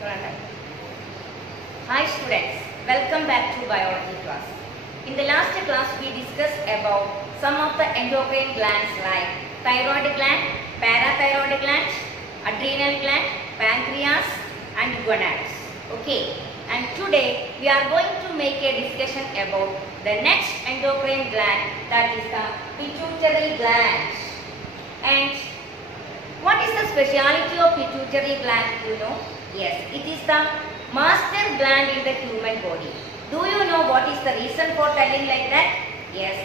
Hi students, welcome back to biology class. In the last class we discussed about some of the endocrine glands like thyroid gland, parathyroid gland, adrenal gland, pancreas and gonads. Okay, and today we are going to make a discussion about the next endocrine gland, that is the pituitary gland. And what is the speciality of pituitary gland, you know? Yes, it is the master gland in the human body. Do you know what is the reason for telling like that? Yes,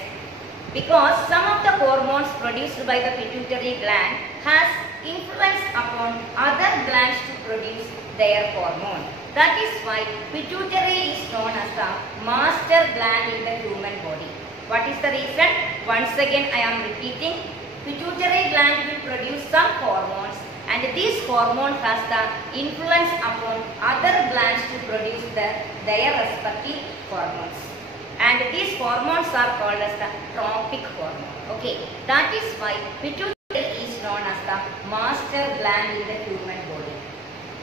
because some of the hormones produced by the pituitary gland has influence upon other glands to produce their hormone. That is why pituitary is known as the master gland in the human body. What is the reason? Once again I am repeating. Pituitary gland will produce some hormones, and this hormone has the influence upon other glands to produce their respective hormones. And these hormones are called as the tropic hormone. Okay, that is why pituitary is known as the master gland in the human body.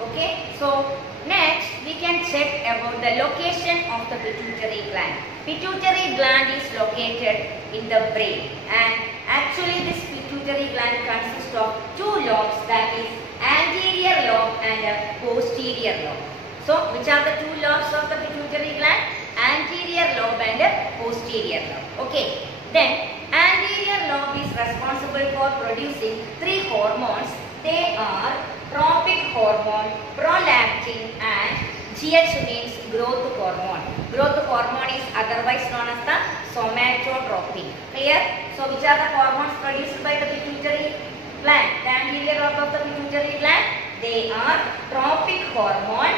Okay, so next we can check about the location of the pituitary gland. Pituitary gland is located in the brain, and actually this pituitary gland consists of two lobes, that is anterior lobe and posterior lobe. So which are the two lobes of the pituitary gland? Anterior lobe and posterior lobe. Okay, then anterior lobe is responsible for producing three hormones. They are tropic hormone, prolactin and GH means growth hormone. Growth hormone is otherwise known as the somatotropin. Clear? So which are the hormones produced by the pituitary gland? The anterior lobe of the pituitary gland? They are tropic hormone,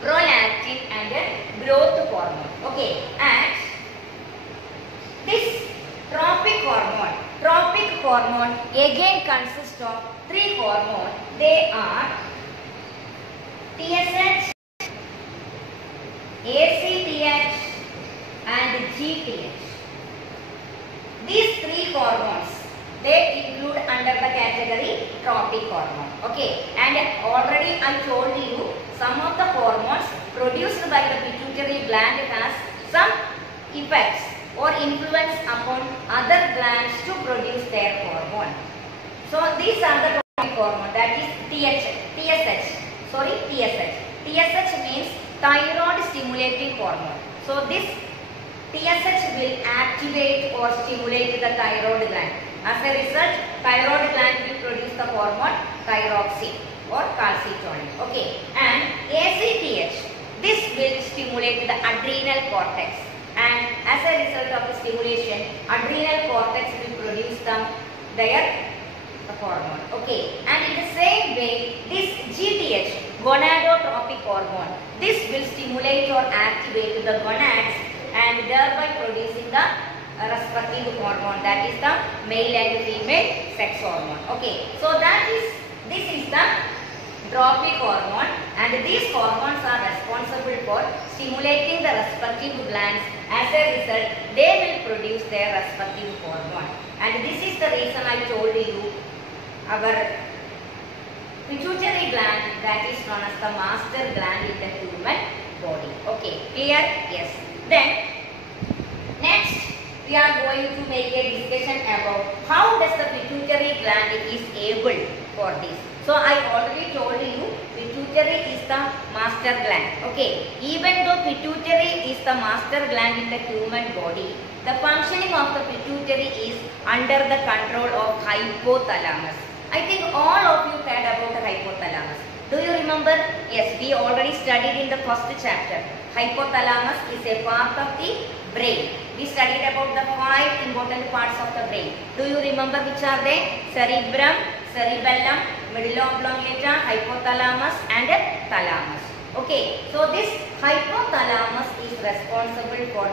prolactin and growth hormone. Okay, and this tropic hormone again consists of three hormones. They are TSH, ACTH and GTH. These three hormones, they include under the category tropic hormone. Okay, and already I told you some of the hormones produced by the pituitary gland has some effects or influence upon other glands to produce their hormone. So these are the tropic hormone, that is TSH. TSH means thyroid stimulating hormone. So this TSH will activate or stimulate the thyroid gland. As a result, thyroid gland will produce the hormone thyroxine or calcitonin. Okay, and ACTH, this will stimulate the adrenal cortex, and as a result of the stimulation, adrenal cortex will produce their hormone. Okay, and in the same way, this GTH, gonadotropic hormone, this will stimulate or activate the gonads and thereby producing the respective hormone, that is the male and female sex hormone. Okay, so this is the tropic hormone, and these hormones are responsible for stimulating the respective glands. As a result, they will produce their respective hormone, and this is the reason I told you our pituitary gland, that is known as the master gland in the human body. Okay, clear? Yes. Then next we are going to make a discussion about how does the pituitary gland is able for this. So I already told you pituitary is the master gland. Okay, even though pituitary is the master gland in the human body, the functioning of the pituitary is under the control of hypothalamus. I think all of you heard about the hypothalamus. Do you remember? Yes, we already studied in the first chapter. Hypothalamus is a part of the brain. We studied about the 5 important parts of the brain. Do you remember which are they? Cerebrum, cerebellum, medulla oblongata, hypothalamus and thalamus. Okay, so this hypothalamus is responsible for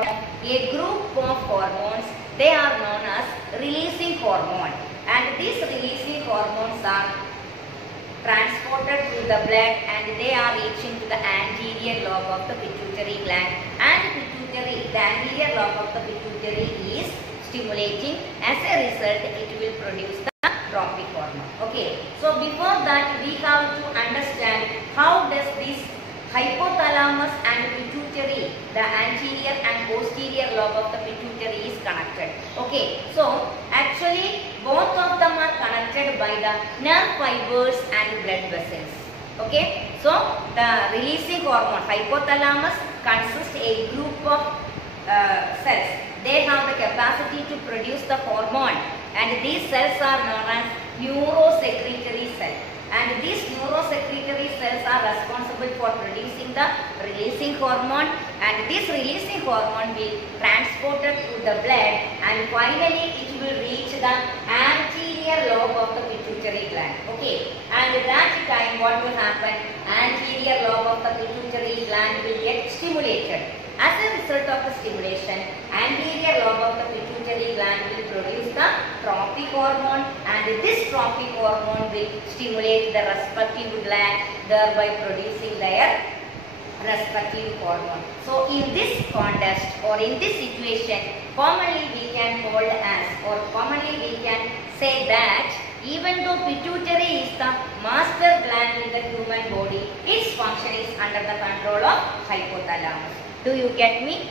a group of hormones. They are known as releasing hormone, and these releasing hormones are transported through the blood and they are reaching to the anterior lobe of the pituitary gland, and the anterior lobe of the pituitary is stimulating. As a result, it will produce the tropic hormone. Okay, so before that we have to understand how does this hypothalamus and pituitary, the anterior and posterior lobe of the pituitary is connected. Okay, so actually both of them are connected by the nerve fibers and blood vessels. Okay, so the releasing hormone hypothalamus consists a group of cells. They have the capacity to produce the hormone, and these cells are known as neurosecretory cells. And these neurosecretory cells are responsible for producing the releasing hormone, and this releasing hormone will transported through the blood, and finally it will reach the anterior lobe of the pituitary gland. Okay, and at that time what will happen? Anterior lobe of the pituitary gland will get stimulated. As a result of the stimulation, anterior lobe of the pituitary gland will produce the tropic hormone, and this tropic hormone will stimulate the respective gland, thereby producing their respective hormone. So in this context or in this situation, commonly we can call as, or commonly we can say that even though pituitary is the master gland in the human body, its function is under the control of hypothalamus. Do you get me?